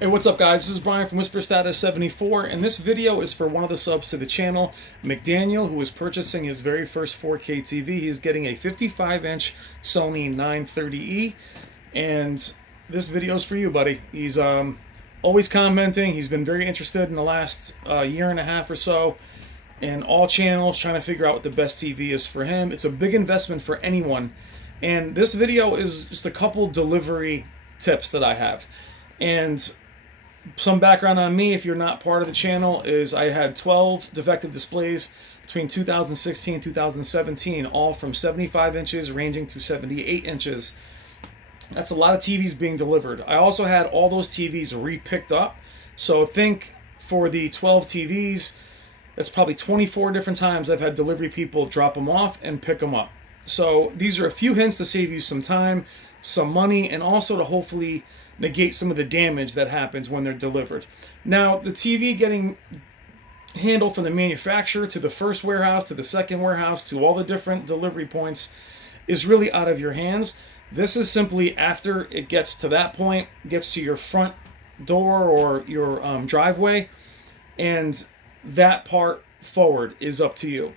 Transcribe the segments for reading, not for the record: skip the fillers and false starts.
Hey, what's up guys? This is Brian from Whisper Status 74, and this video is for one of the subs to the channel, McDaniel, who is purchasing his very first 4K TV. He's getting a 55-inch Sony 930E, and this video is for you, buddy. He's always commenting. He's been very interested in the last year and a half or so in all channels, trying to figure out what the best TV is for him. It's a big investment for anyone, and this video is just a couple delivery tips that I have. And some background on me, if you're not part of the channel, is I had 12 defective displays between 2016 and 2017, all from 75 inches ranging to 78 inches. That's a lot of TVs being delivered. I also had all those TVs re-picked up. So think for the 12 TVs, that's probably 24 different times I've had delivery people drop them off and pick them up. So these are a few hints to save you some time, some money, and also to hopefully negate some of the damage that happens when they're delivered. Now, the TV getting handled from the manufacturer to the first warehouse, to the second warehouse, to all the different delivery points is really out of your hands. This is simply after it gets to that point, gets to your front door or your driveway, and that part forward is up to you.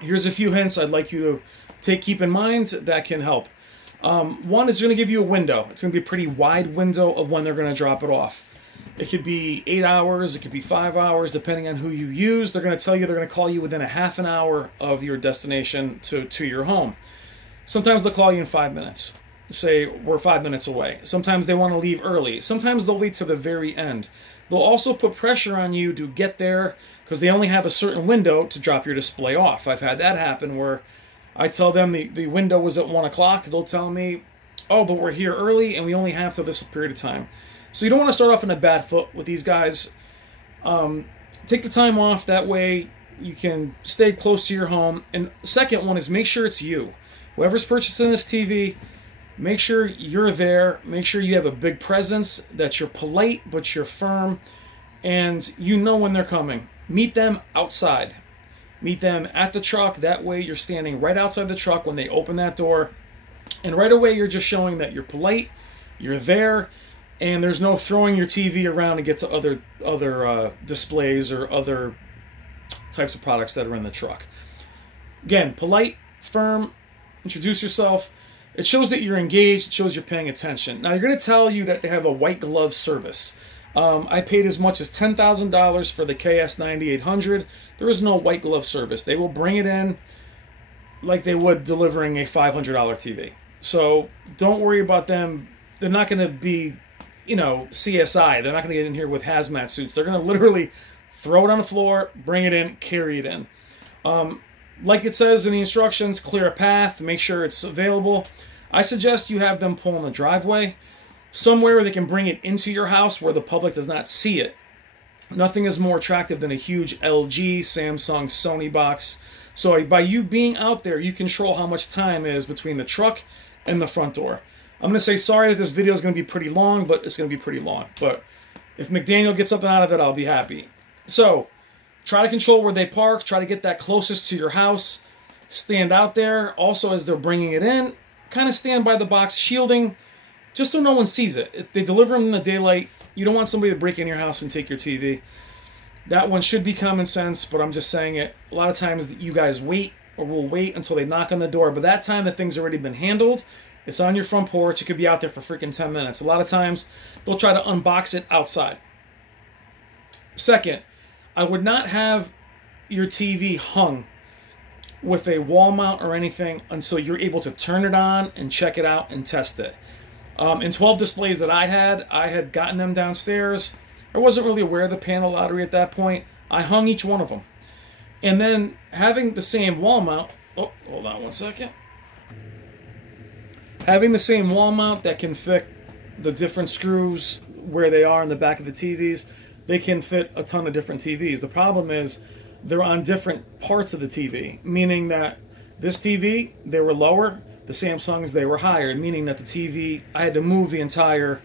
Here's a few hints I'd like you to keep in mind that can help. One is going to give you a window. It's going to be a pretty wide window of when they're going to drop it off. It could be 8 hours, it could be 5 hours, depending on who you use. They're going to tell you they're going to call you within a half an hour of your destination to your home. Sometimes they'll call you in 5 minutes. Say we're 5 minutes away. Sometimes they want to leave early. Sometimes they'll wait to the very end. They'll also put pressure on you to get there because they only have a certain window to drop your display off. I've had that happen where I tell them the window was at 1 o'clock. They'll tell me, oh, but we're here early and we only have till this period of time. So you don't want to start off on a bad foot with these guys. Take the time off. That way you can stay close to your home. And second one is make sure it's you. Whoever's purchasing this TV, make sure you're there. Make sure you have a big presence, that you're polite, but you're firm, and you know when they're coming. Meet them outside. Meet them at the truck. That way you're standing right outside the truck when they open that door. And right away you're just showing that you're polite, you're there, and there's no throwing your TV around to get to other displays or other types of products that are in the truck. Again, polite, firm, introduce yourself. It shows that you're engaged. It shows you're paying attention. Now, you're going to tell you that they have a white glove service. I paid as much as $10,000 for the KS9800. There is no white glove service. They will bring it in like they would delivering a $500 TV. So don't worry about them. They're not going to be, you know, CSI. They're not going to get in here with hazmat suits. They're going to literally throw it on the floor, bring it in, carry it in. Like it says in the instructions, clear a path, make sure it's available. I suggest you have them pull in the driveway, somewhere where they can bring it into your house where the public does not see it. Nothing is more attractive than a huge LG, Samsung, Sony box. So by you being out there, you control how much time is between the truck and the front door. I'm going to say sorry that this video is going to be pretty long, but it's going to be pretty long. But if McDaniel gets something out of it, I'll be happy. So try to control where they park. Try to get that closest to your house. Stand out there. Also, as they're bringing it in, kind of stand by the box, shielding, just so no one sees it. If they deliver them in the daylight, you don't want somebody to break in your house and take your TV. That one should be common sense, but I'm just saying it. A lot of times you guys wait or will wait until they knock on the door. But that time the thing's already been handled. It's on your front porch. It could be out there for freaking 10 minutes. A lot of times they'll try to unbox it outside. Second, I would not have your TV hung with a wall mount or anything until you're able to turn it on and check it out and test it. In 12 displays that I had gotten them downstairs. I wasn't really aware of the panel lottery at that point. I hung each one of them. And then having the same wall mount, oh, hold on one second. Having the same wall mount that can fit the different screws where they are in the back of the TVs, they can fit a ton of different TVs. The problem is they're on different parts of the TV, meaning that this TV, they were lower, the Samsungs, they were higher, meaning that the TV, I had to move the entire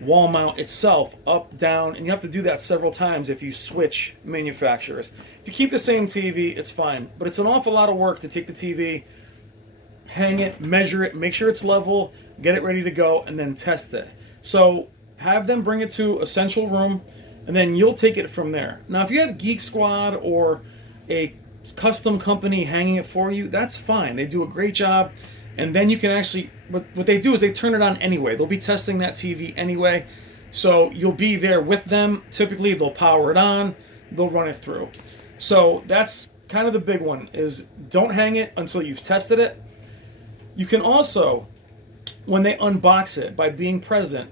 wall mount itself up, down, and you have to do that several times if you switch manufacturers. If you keep the same TV, it's fine, but it's an awful lot of work to take the TV, hang it, measure it, make sure it's level, get it ready to go, and then test it. So have them bring it to a central room, and then you'll take it from there. Now, if you have Geek Squad or a custom company hanging it for you, that's fine. They do a great job, and then you can actually, what they do is they turn it on anyway. They'll be testing that TV anyway, so you'll be there with them. Typically, they'll power it on, they'll run it through. So that's kind of the big one, is don't hang it until you've tested it. You can also, when they unbox it, by being present,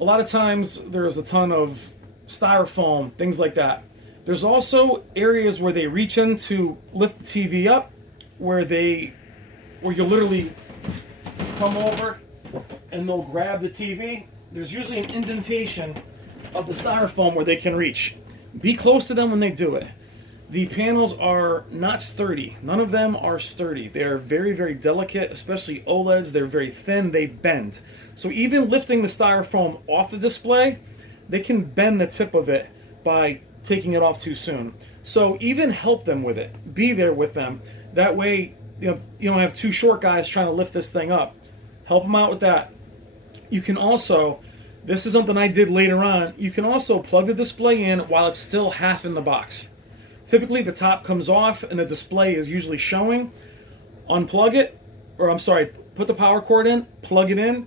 a lot of times there's a ton of styrofoam, things like that. There's also areas where they reach in to lift the TV up, where you literally come over and they'll grab the TV. There's usually an indentation of the styrofoam where they can reach. Be close to them when they do it. The panels are not sturdy. None of them are sturdy. They're very, very delicate, especially OLEDs. They're very thin, they bend. So even lifting the styrofoam off the display, they can bend the tip of it by taking it off too soon. So even help them with it. Be there with them. That way, you don't have two short guys trying to lift this thing up. Help them out with that. You can also, this is something I did later on, you can also plug the display in while it's still half in the box. Typically the top comes off and the display is usually showing. Unplug it, or I'm sorry, put the power cord in, plug it in,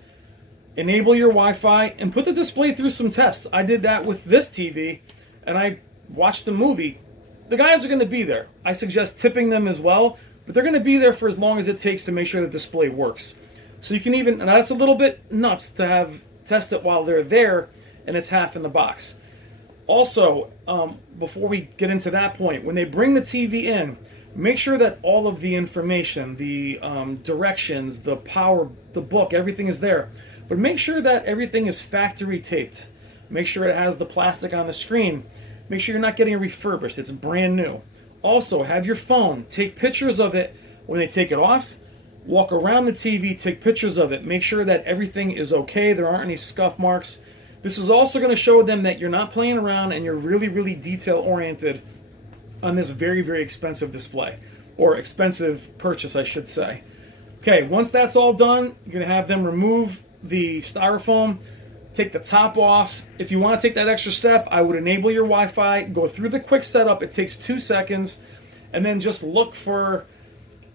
enable your Wi-Fi, and put the display through some tests. I did that with this TV, and I watched the movie. The guys are going to be there. I suggest tipping them as well, but they're going to be there for as long as it takes to make sure the display works. So you can even, and that's a little bit nuts to have test it while they're there and it's half in the box. Also, before we get into that point, when they bring the TV in, make sure that all of the information, the directions, the power, the book, everything is there. But make sure that everything is factory taped. Make sure it has the plastic on the screen. Make sure you're not getting it refurbished. It's brand new. Also, have your phone. Take pictures of it when they take it off. Walk around the TV, take pictures of it. Make sure that everything is okay. There aren't any scuff marks. This is also going to show them that you're not playing around and you're really, really detail-oriented on this very, very expensive display. Or expensive purchase, I should say. Okay, once that's all done, you're going to have them remove the styrofoam, take the top off. If you want to take that extra step, I would enable your Wi-Fi, go through the quick setup. It takes 2 seconds, and then just look for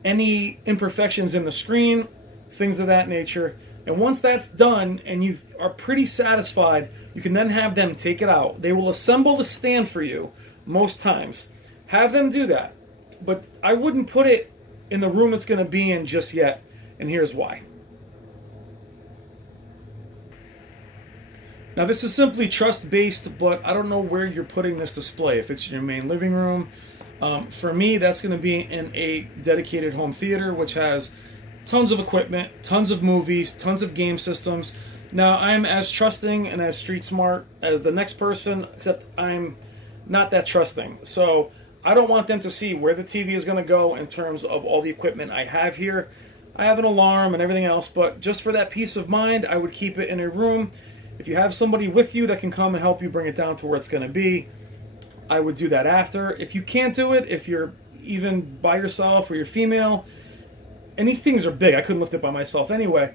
any imperfections in the screen, things of that nature. And once that's done and you are pretty satisfied, you can then have them take it out. They will assemble the stand for you most times. Have them do that. But I wouldn't put it in the room it's going to be in just yet, and here's why. Now this is simply trust-based, but I don't know where you're putting this display. If it's your main living room, for me that's going to be in a dedicated home theater, which has tons of equipment, tons of movies, tons of game systems. Now I'm as trusting and as street smart as the next person, except I'm not that trusting. So I don't want them to see where the TV is going to go in terms of all the equipment I have here. I have an alarm and everything else, but just for that peace of mind, I would keep it in a room. If you have somebody with you that can come and help you bring it down to where it's going to be, I would do that after. If you can't do it, if you're even by yourself or you're female, and these things are big, I couldn't lift it by myself anyway,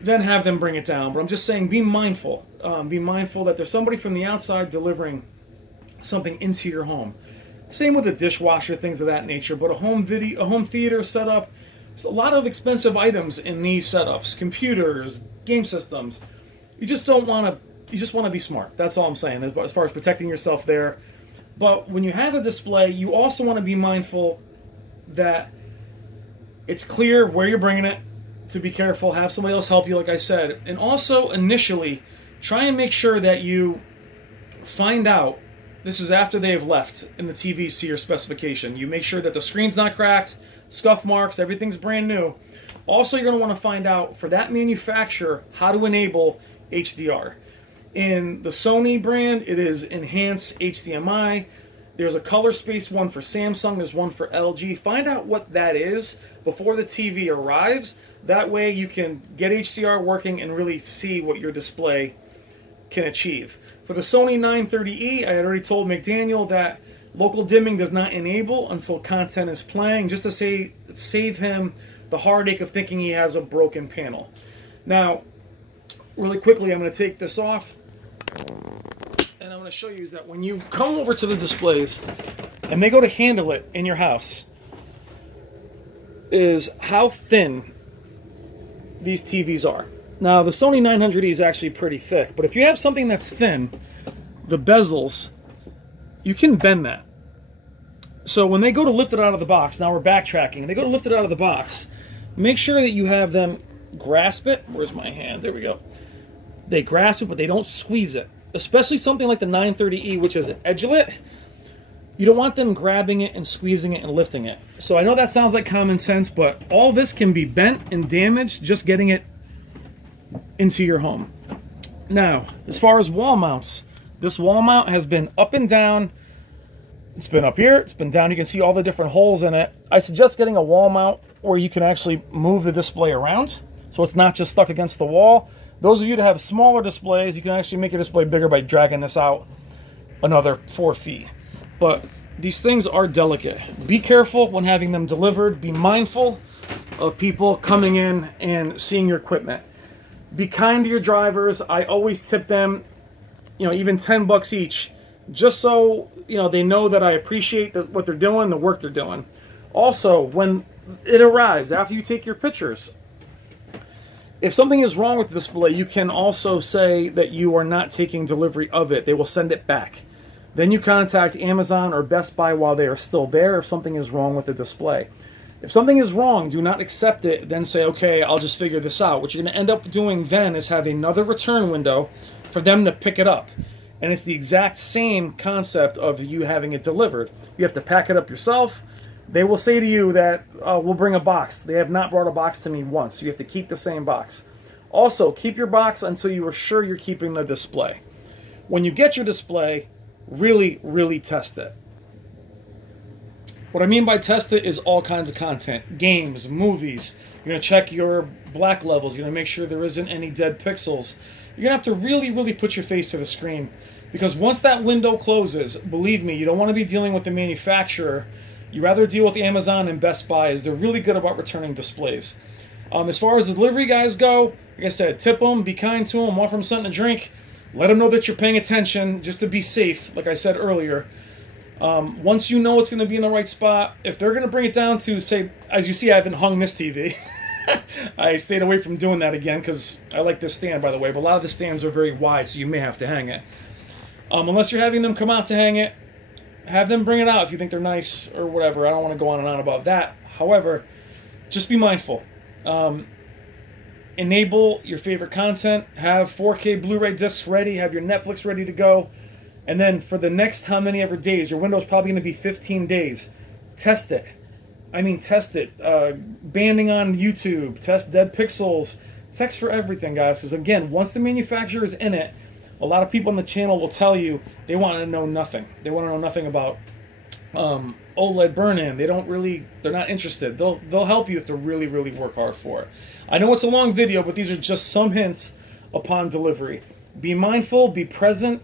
then have them bring it down. But I'm just saying, be mindful. Be mindful that there's somebody from the outside delivering something into your home. Same with a dishwasher, things of that nature. But a home theater setup, there's a lot of expensive items in these setups. Computers, game systems. You just don't want to, you just want to be smart. That's all I'm saying as far as protecting yourself there. But when you have a display, you also want to be mindful that it's clear where you're bringing it, to be careful, have somebody else help you, like I said. And also, initially, try and make sure that you find out, this is after they have left, and the TV's to your specification. You make sure that the screen's not cracked, scuff marks, everything's brand new. Also, you're going to want to find out, for that manufacturer, how to enable HDR. In the Sony brand, it is Enhanced HDMI. There's a color space one for Samsung, there's one for LG. Find out what that is before the TV arrives. That way you can get HDR working and really see what your display can achieve. For the Sony 930E, I had already told McDaniel that local dimming does not enable until content is playing, just to save him the heartache of thinking he has a broken panel. Now, really quickly, I'm going to take this off. and I'm going to show you, is that when you come over to the displays and they go to handle it in your house, is how thin these TVs are. Now, the Sony 900E is actually pretty thick, but if you have something that's thin, the bezels, you can bend that. So when they go to lift it out of the box, now we're backtracking, and they go to lift it out of the box, make sure that you have them grasp it. Where's my hand? There we go. They grasp it, but they don't squeeze it. Especially something like the 930E, which is edgelit. You don't want them grabbing it and squeezing it and lifting it. So I know that sounds like common sense, but all this can be bent and damaged just getting it into your home. Now, as far as wall mounts, this wall mount has been up and down. It's been up here, it's been down. You can see all the different holes in it. I suggest getting a wall mount where you can actually move the display around, so it's not just stuck against the wall. Those of you that have smaller displays, you can actually make your display bigger by dragging this out another 4 feet. But these things are delicate. Be careful when having them delivered. Be mindful of people coming in and seeing your equipment. Be kind to your drivers. I always tip them, you know, even 10 bucks each, just so, you know, they know that I appreciate what they're doing, the work they're doing. Also, when it arrives, after you take your pictures, if something is wrong with the display, you can also say that you are not taking delivery of it. They will send it back. Then you contact Amazon or Best Buy while they are still there if something is wrong with the display. If something is wrong, do not accept it, then say, okay, I'll just figure this out. What you're going to end up doing then is have another return window for them to pick it up. And it's the exact same concept of you having it delivered. You have to pack it up yourself. They will say to you that, we'll bring a box. They have not brought a box to me once. So you have to keep the same box. Also, keep your box until you are sure you're keeping the display. When you get your display, really, really test it. What I mean by test it is all kinds of content. Games, movies. You're going to check your black levels. You're going to make sure there isn't any dead pixels. You're going to have to really, really put your face to the screen. Because once that window closes, believe me, you don't want to be dealing with the manufacturer. You rather deal with Amazon and Best Buy, as they're really good about returning displays. As far as the delivery guys go, like I said, tip them, be kind to them, offer them something to drink. Let them know that you're paying attention, just to be safe, like I said earlier. Once you know it's going to be in the right spot, if they're going to bring it down to, say, as you see, I haven't hung this TV. I stayed away from doing that again because I like this stand, by the way, but a lot of the stands are very wide, so you may have to hang it. Unless you're having them come out to hang it, have them bring it out if you think they're nice or whatever. I don't want to go on and on about that. However, just be mindful. Enable your favorite content. Have 4K Blu-ray discs ready. Have your Netflix ready to go. And then for the next how many ever days, your window's probably going to be 15 days. Test it. I mean, test it. Banding on YouTube. Test dead pixels. Text for everything, guys. Because again, once the manufacturer is in it, a lot of people on the channel will tell you they want to know nothing. They want to know nothing about OLED burn-in. They're not interested. They'll help you if they really, really work hard for it. I know it's a long video, but these are just some hints upon delivery. Be mindful, be present,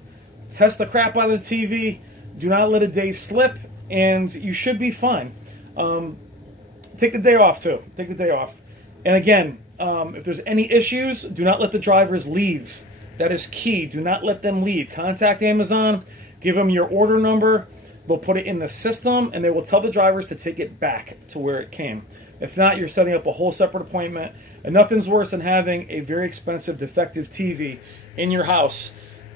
test the crap out of the TV, do not let a day slip, and you should be fine. Take the day off too. Take the day off. And again, if there's any issues, do not let the drivers leave. That is key. Do not let them leave. Contact Amazon, give them your order number. They'll put it in the system, and they will tell the drivers to take it back to where it came. If not, you're setting up a whole separate appointment. And nothing's worse than having a very expensive defective TV in your house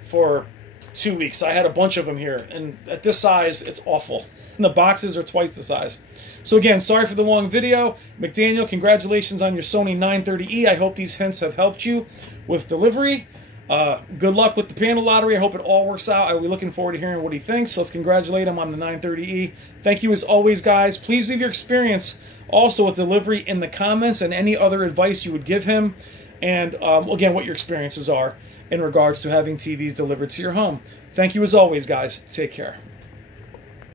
for 2 weeks. I had a bunch of them here, and at this size, it's awful. And the boxes are twice the size. So again, sorry for the long video. McDaniel, congratulations on your Sony 930E. I hope these hints have helped you with delivery. Good luck with the panel lottery. I hope it all works out. I'll be looking forward to hearing what he thinks. Let's congratulate him on the 930E. Thank you as always, guys. Please leave your experience also with delivery in the comments and any other advice you would give him. And again, what your experiences are in regards to having TVs delivered to your home. Thank you as always, guys. Take care.